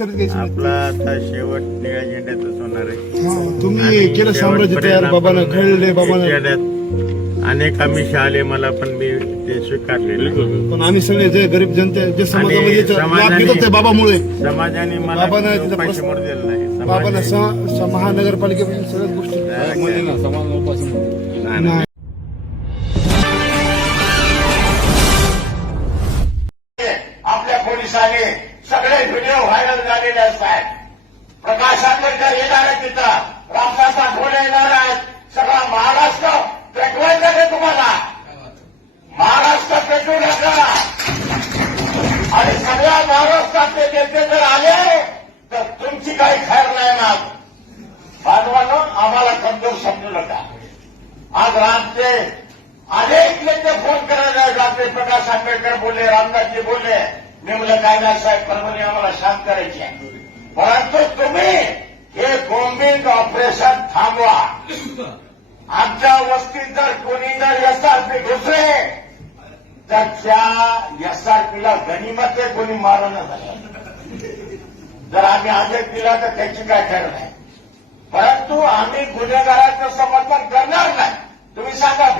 आपला आता शेवट निळ्या झेंड्यातच होणार आहे. तुम्ही केलं साम्राज्य तयार, बाबांना घडले, बाबांना अनेक आमिष आले मला, पण मी ते स्वीकारलेले. पण आम्ही सगळे जे गरीब जनते जे समाजामध्ये लाभ घेतात ते बाबामुळे. समाजाने मला बाबांना पैसे मोड दिले नाही. बाबांना महानगरपालिकेपासून सगळ्याच गोष्टी नाही. आपल्या पोलिसांनी सगळे व्हिडिओ व्हायरल झालेले असतात. प्रकाश आंबेडकर येणार आहे, तिथं रामदास आठवले येणार आहेत. सगळा महाराष्ट्र पेटवायचा आहे तुम्हाला. महाराष्ट्र पेटवू नका. आणि सगळ्या महाराष्ट्रातले नेते जर आले तर तुमची काही खैर नाही ना. बांधवांनो, आम्हाला कमजोर समजू नका. आज रामचे अनेक नेते फोन करायला रात्री प्रकाश आंबेडकर बोलले, रामदासजी बोलले. मी म्हणलं काय नाही साहेब, परभणी आम्हाला शांत करायची आहे. परंतु तुम्ही हे बॉम्बिंग ऑपरेशन थांबवा. आमच्या वस्तीत जर कोणी जर एसआरपी घुसले तर त्या एसआरपीला गनिमत कोणी मारून झालं. जर आम्ही आदेश दिला तर त्याची काय खरं नाही. परंतु आम्ही गुन्हेगारांचं समर्थन करणार नाही. तुम्ही सांगा.